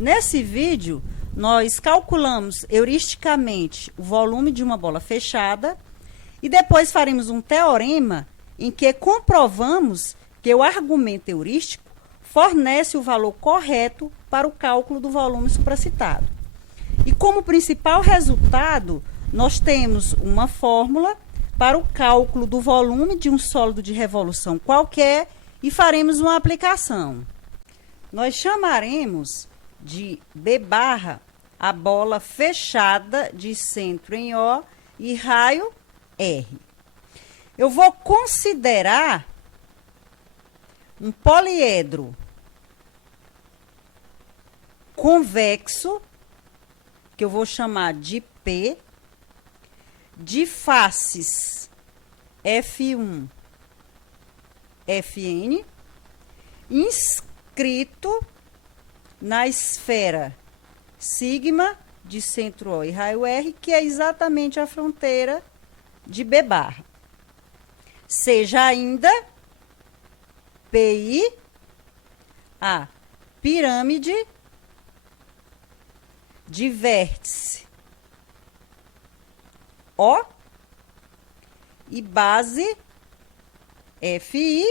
Nesse vídeo, nós calculamos heuristicamente o volume de uma bola fechada e depois faremos um teorema em que comprovamos que o argumento heurístico fornece o valor correto para o cálculo do volume supracitado. E como principal resultado, nós temos uma fórmula para o cálculo do volume de um sólido de revolução qualquer e faremos uma aplicação. Nós chamaremos de B barra a bola fechada de centro em O e raio R. Eu vou considerar um poliedro convexo, que eu vou chamar de P, de faces F1, Fn, inscrito na esfera sigma de centro O e raio R, que é exatamente a fronteira de B barra. Seja ainda PI a pirâmide de vértice O e base FI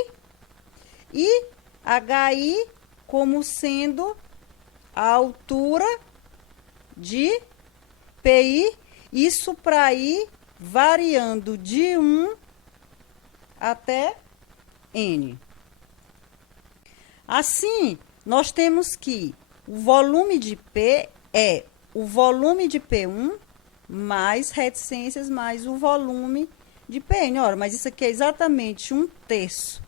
e HI como sendo a altura de PI, isso para ir variando de 1 até N. Assim, nós temos que o volume de P é o volume de P1 mais reticências mais o volume de Pn. Ora, mas isso aqui é exatamente 1/3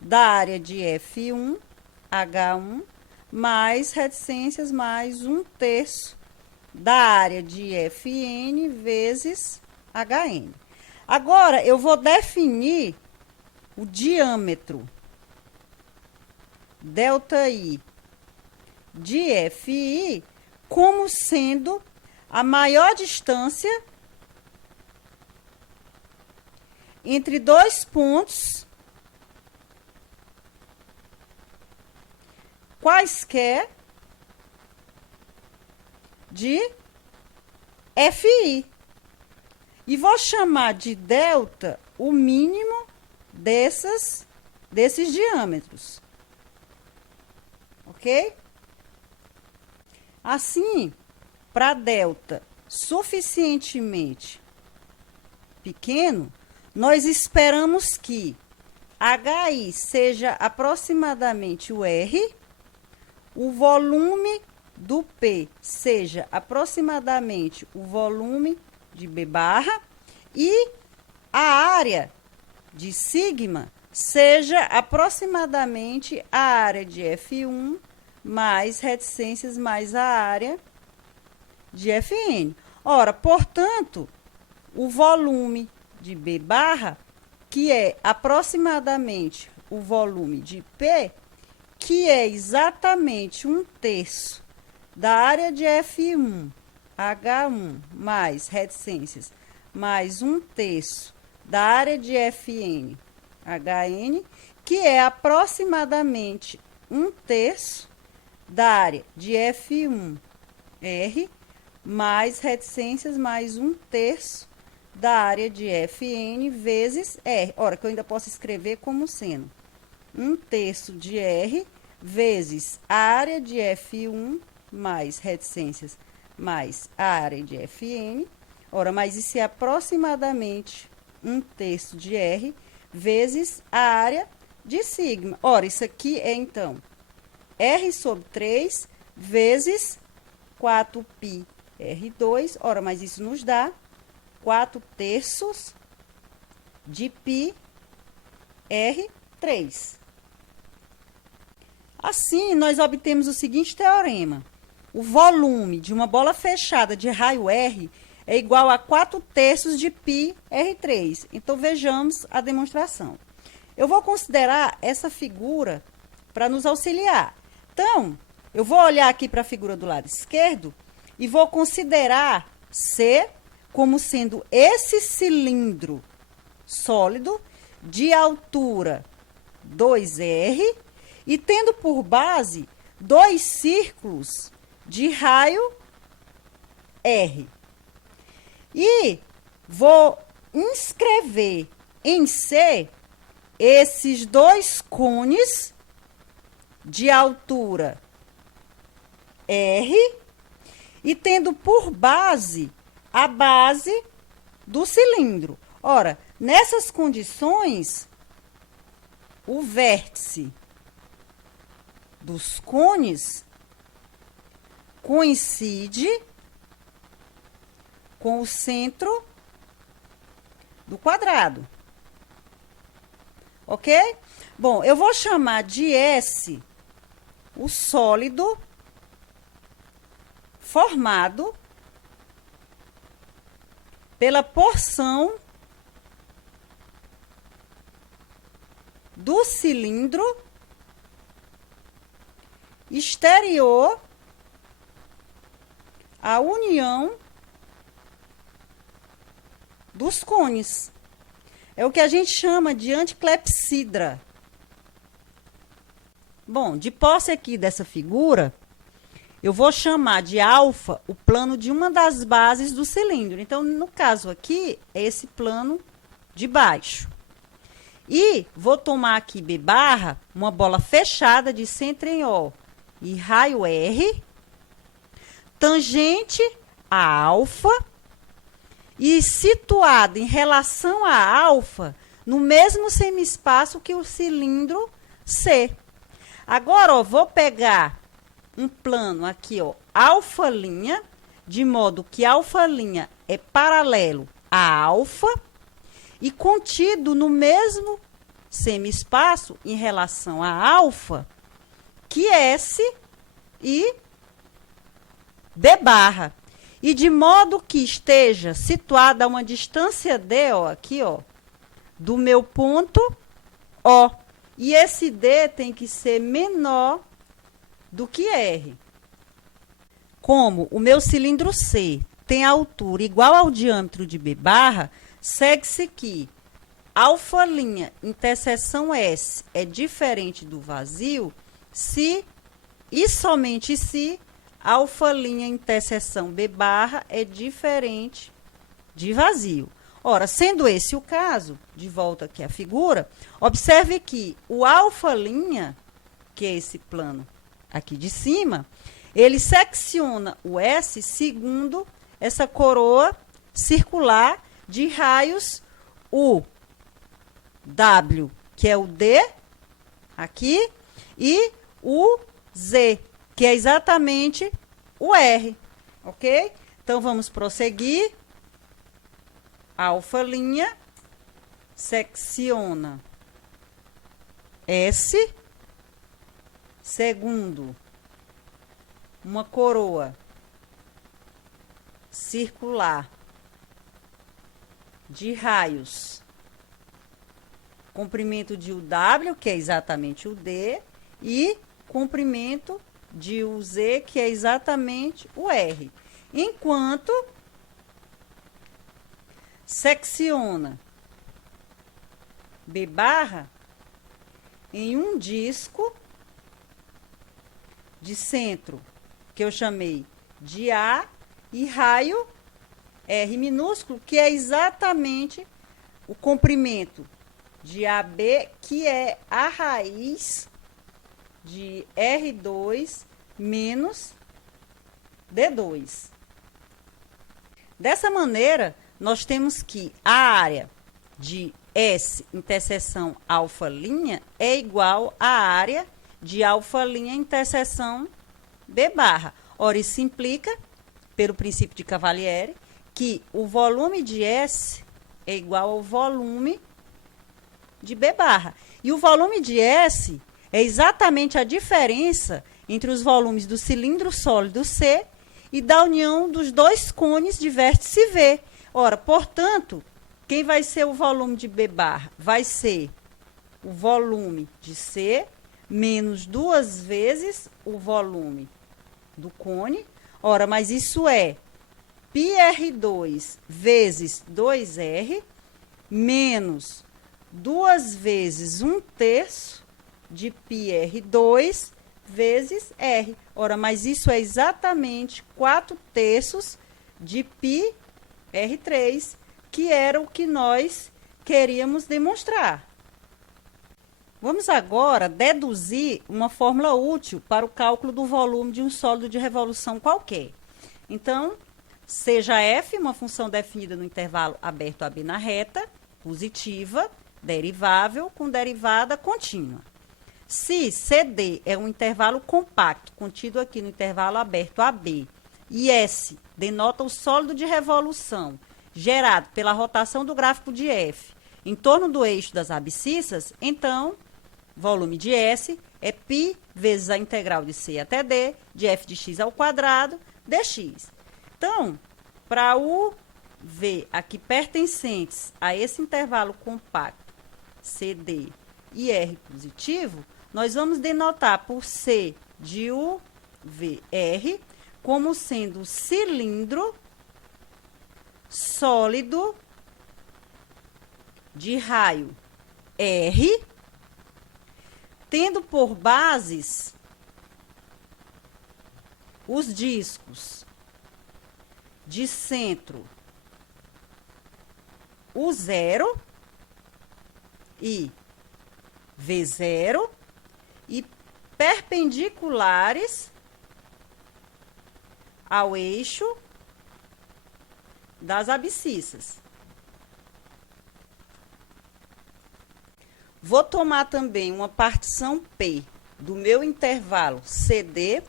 da área de F1, H1, mais reticências mais 1/3 da área de Fn vezes Hn. Agora, eu vou definir o diâmetro ΔI de Fi como sendo a maior distância entre dois pontos quaisquer de Fi. E vou chamar de delta o mínimo desses diâmetros. Ok? Assim, para delta suficientemente pequeno, nós esperamos que HI seja aproximadamente o R, o volume do P seja aproximadamente o volume de B barra e a área de sigma seja aproximadamente a área de F1 mais reticências mais a área de Fn. Ora, portanto, o volume de B barra, que é aproximadamente o volume de P, que é exatamente 1/3 da área de F1, H1 mais reticências mais 1/3 da área de Fn, Hn, que é aproximadamente 1/3 da área de F1, R, mais reticências mais 1/3 da área de Fn vezes R. Ora, que eu ainda posso escrever como sendo 1/3 de R vezes a área de F1 mais reticências mais a área de Fn. Ora, mas isso é aproximadamente 1/3 de R vezes a área de sigma. Ora, isso aqui é, então, R sobre 3 vezes 4π R2. Ora, mas isso nos dá 4/3 de π R3. Assim, nós obtemos o seguinte teorema. O volume de uma bola fechada de raio R é igual a 4/3 de π R3. Então, vejamos a demonstração. Eu vou considerar essa figura para nos auxiliar. Então, eu vou olhar aqui para a figura do lado esquerdo e vou considerar C como sendo esse cilindro sólido de altura 2R e tendo por base dois círculos de raio R. E vou inscrever em C esses dois cones de altura R e tendo por base a base do cilindro. Ora, nessas condições, o vértice dos cones coincide com o centro do quadrado. Ok? Bom, eu vou chamar de S o sólido formado pela porção do cilindro exterior à união dos cones. É o que a gente chama de anticlepsidra. Bom, de posse aqui dessa figura, eu vou chamar de alfa o plano de uma das bases do cilindro. Então, no caso aqui, é esse plano de baixo. E vou tomar aqui B barra, uma bola fechada de centro em O e raio R, tangente a alfa e situado em relação a alfa no mesmo semiespaço que o cilindro C. Agora, ó, vou pegar um plano aqui, ó, alfa linha, de modo que alfa linha é paralelo a alfa e contido no mesmo semiespaço em relação a alfa que S e B barra. E de modo que esteja situada a uma distância D, ó, aqui, ó, do meu ponto O. E esse D tem que ser menor do que R. Como o meu cilindro C tem altura igual ao diâmetro de B barra, segue-se que alfa linha interseção S é diferente do vazio se e somente se alfa linha interseção B barra é diferente de vazio. Ora, sendo esse o caso, de volta aqui à figura, observe que o alfa linha, que é esse plano aqui de cima, ele secciona o S segundo essa coroa circular de raios U, W, que é o D, aqui, e o Z, que é exatamente o R, ok? Então, vamos prosseguir. Alfa linha secciona S, segundo uma coroa circular de raios, comprimento de UW, que é exatamente o D, e comprimento de UZ, que é exatamente o R. Enquanto secciona B barra em um disco de centro, que eu chamei de A, e raio R minúsculo, que é exatamente o comprimento de AB, que é a raiz de R2 menos D2. Dessa maneira, nós temos que a área de S interseção alfa linha é igual à área de alfa linha interseção B barra. Ora, isso implica, pelo princípio de Cavalieri, que o volume de S é igual ao volume de B barra. E o volume de S é exatamente a diferença entre os volumes do cilindro sólido C e da união dos dois cones de vértice V. Ora, portanto, quem vai ser o volume de B barra? Vai ser o volume de C menos 2 vezes o volume do cone. Ora, mas isso é πr2 vezes 2r menos 2 vezes 1/3 de πr2 vezes R. Ora, mas isso é exatamente 4/3 de π R3, que era o que nós queríamos demonstrar. Vamos agora deduzir uma fórmula útil para o cálculo do volume de um sólido de revolução qualquer. Então, seja f uma função definida no intervalo aberto AB na reta, positiva, derivável com derivada contínua. Se CD é um intervalo compacto, contido aqui no intervalo aberto AB, e S denota o sólido de revolução gerado pela rotação do gráfico de F em torno do eixo das abscissas, então, volume de S é π vezes a integral de C até D, de f de x ao quadrado, dx. Então, para o V aqui pertencentes a esse intervalo compacto, CD e R positivo, nós vamos denotar por C de UVR como sendo o cilindro sólido de raio R, tendo por bases os discos de centro U0 e V0 e perpendiculares ao eixo das abscissas. Vou tomar também uma partição P do meu intervalo CD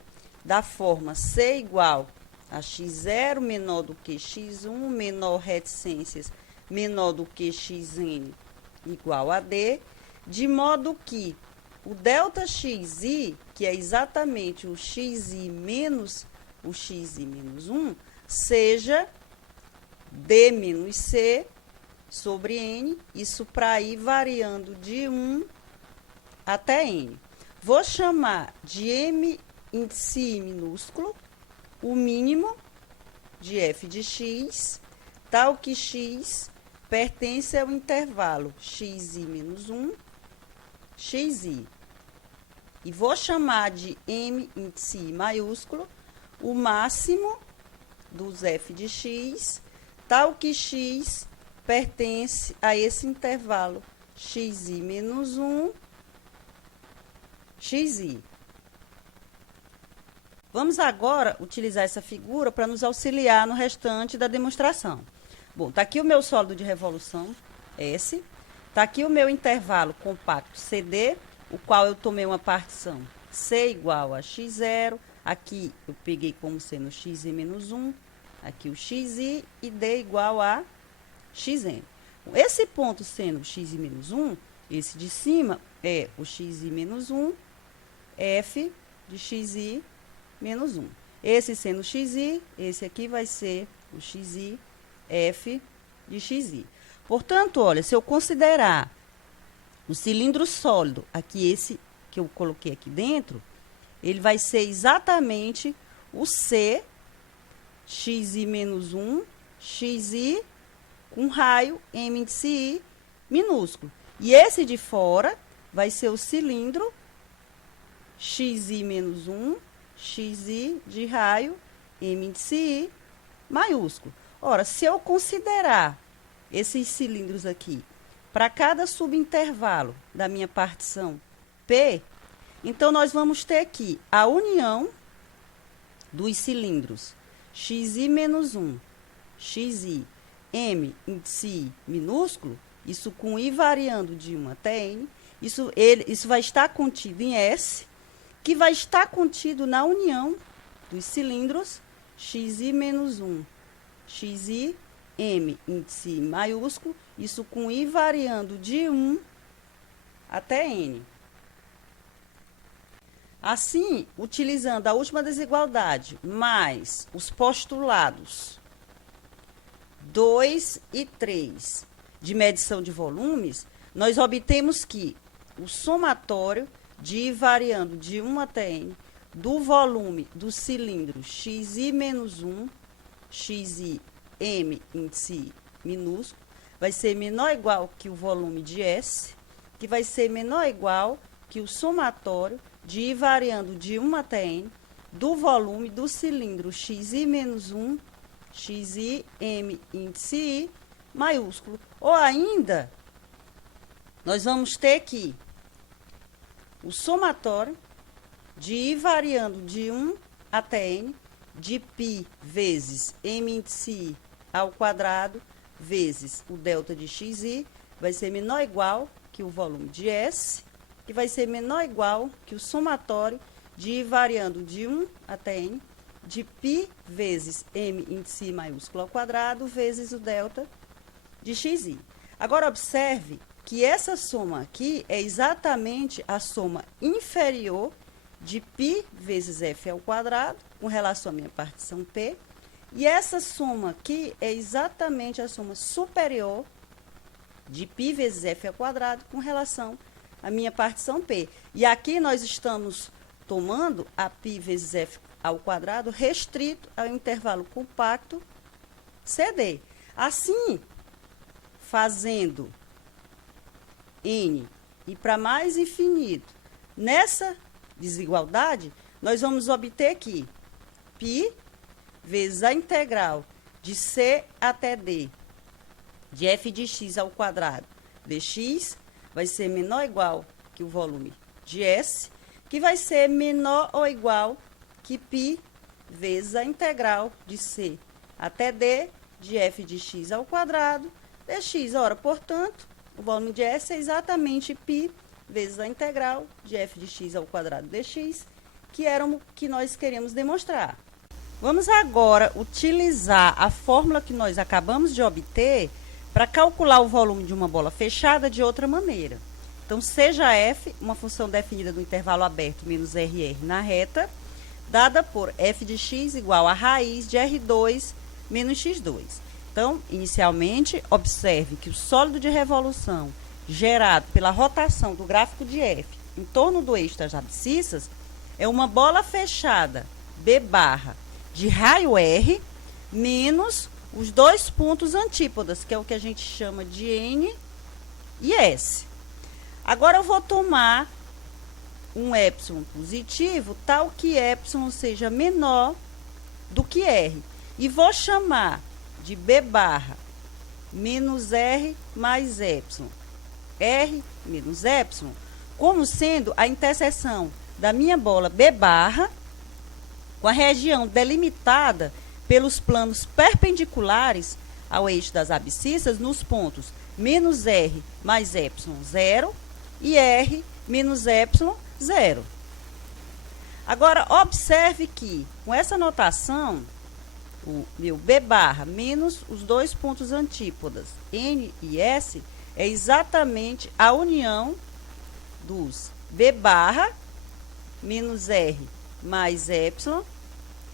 da forma C igual a x0 menor do que x1, menor reticências menor do que xn igual a D, de modo que o ΔXi, que é exatamente o xi menos o xi menos 1, seja D menos C sobre N, isso para ir variando de 1 até N. Vou chamar de M em si minúsculo o mínimo de f de x, tal que x pertence ao intervalo xi menos 1, xi. E vou chamar de M em si maiúsculo o máximo dos f de x, tal que x pertence a esse intervalo xi menos 1, xi. Vamos agora utilizar essa figura para nos auxiliar no restante da demonstração. Bom, está aqui o meu sólido de revolução, S. Está aqui o meu intervalo compacto CD, o qual eu tomei uma partição C igual a x0. Aqui eu peguei como sendo xi menos 1, aqui o xi e D igual a xn. Esse ponto sendo xi menos 1, esse de cima é o xi menos 1, f de xi menos 1. Esse sendo xi, esse aqui vai ser o xi, f de xi. Portanto, olha, se eu considerar o cilindro sólido, aqui esse que eu coloquei aqui dentro, ele vai ser exatamente o C, xi menos 1, xi com raio M índice I minúsculo. E esse de fora vai ser o cilindro xi menos 1, xi de raio M índice I maiúsculo. Ora, se eu considerar esses cilindros aqui para cada subintervalo da minha partição P, então nós vamos ter aqui a união dos cilindros xi menos 1, xi, M índice I minúsculo, isso com I variando de 1 até N, isso vai estar contido em S, que vai estar contido na união dos cilindros xi menos 1, xi, M índice I maiúsculo, isso com I variando de 1 até N. Assim, utilizando a última desigualdade mais os postulados 2 e 3 de medição de volumes, nós obtemos que o somatório de I variando de 1 até N do volume do cilindro xi menos 1, xi M índice I minúsculo, vai ser menor ou igual que o volume de S, que vai ser menor ou igual que o somatório de I variando de 1 até N, do volume do cilindro xi menos 1, xi, m, índice I, maiúsculo. Ou ainda, nós vamos ter que o somatório de I variando de 1 até N, de π vezes m índice I ao quadrado, vezes o delta de xi, vai ser menor ou igual que o volume de S, que vai ser menor ou igual que o somatório de I variando de 1 até N, de π vezes m índice I maiúsculo ao quadrado, vezes o delta de xi. Agora, observe que essa soma aqui é exatamente a soma inferior de π vezes f ao quadrado, com relação à minha partição P, e essa soma aqui é exatamente a soma superior de π vezes f ao quadrado, com relação à minha partição P. E aqui nós estamos tomando a π vezes f ao quadrado restrito ao intervalo compacto CD. Assim, fazendo N e para mais infinito, nessa desigualdade, nós vamos obter que π vezes a integral de C até D de f de x ao quadrado dx vai ser menor ou igual que o volume de S, que vai ser menor ou igual que π vezes a integral de C até D de f de x ao quadrado dx. Ora, portanto, o volume de S é exatamente π vezes a integral de f de x ao quadrado dx, que era o que nós queríamos demonstrar. Vamos agora utilizar a fórmula que nós acabamos de obter para calcular o volume de uma bola fechada de outra maneira. Então, seja f uma função definida no intervalo aberto menos RR na reta, dada por f de x igual a raiz de R2 menos x2. Então, inicialmente, observe que o sólido de revolução gerado pela rotação do gráfico de F em torno do eixo das abscissas é uma bola fechada B barra de raio R menos os dois pontos antípodas, que é o que a gente chama de N e S. Agora eu vou tomar um epsilon positivo, tal que epsilon seja menor do que R, e vou chamar de B barra menos R mais epsilon, R menos epsilon, como sendo a interseção da minha bola B barra com a região delimitada pelos planos perpendiculares ao eixo das abscissas nos pontos menos R mais epsilon 0 e R menos epsilon 0. Agora, observe que com essa notação, o meu B barra menos os dois pontos antípodas, N e S, é exatamente a união dos B barra menos R mais epsilon,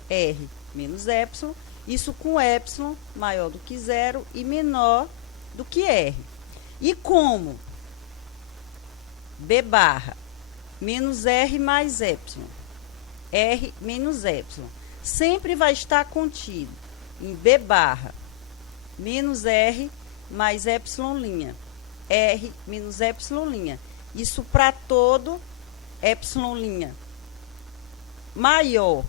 R menos epsilon, isso com epsilon maior do que 0 e menor do que R. E como B barra menos R mais epsilon, R menos epsilon, sempre vai estar contido em B barra menos R mais epsilon', R menos epsilon'. Isso para todo epsilon' maior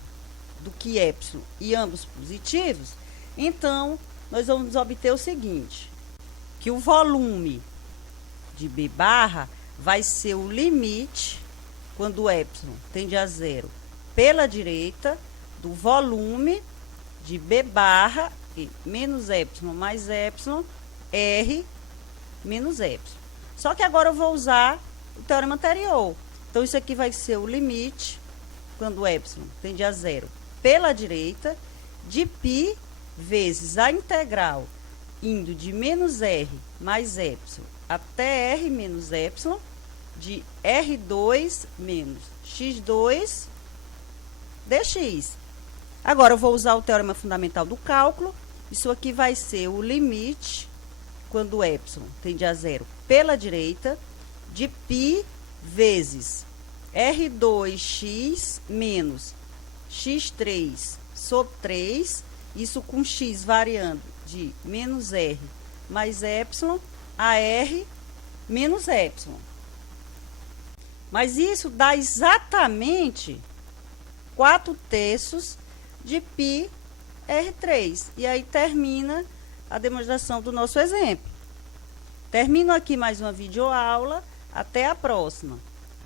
do que epsilon e ambos positivos, então nós vamos obter o seguinte, que o volume de B barra vai ser o limite, quando o epsilon tende a 0, pela direita, do volume de B barra e menos epsilon mais epsilon, R menos epsilon. Só que agora eu vou usar o teorema anterior. Então, isso aqui vai ser o limite, quando o epsilon tende a 0, pela direita, de π vezes a integral indo de menos R mais epsilon até R menos epsilon, de R2 menos x2 dx. Agora, eu vou usar o teorema fundamental do cálculo. Isso aqui vai ser o limite, quando o epsilon tende a 0, pela direita, de π vezes R2x menos x3 sobre 3, isso com x variando de menos R mais epsilon a R menos epsilon. Mas isso dá exatamente 4/3 de π R3. E aí termina a demonstração do nosso exemplo. Termino aqui mais uma videoaula. Até a próxima.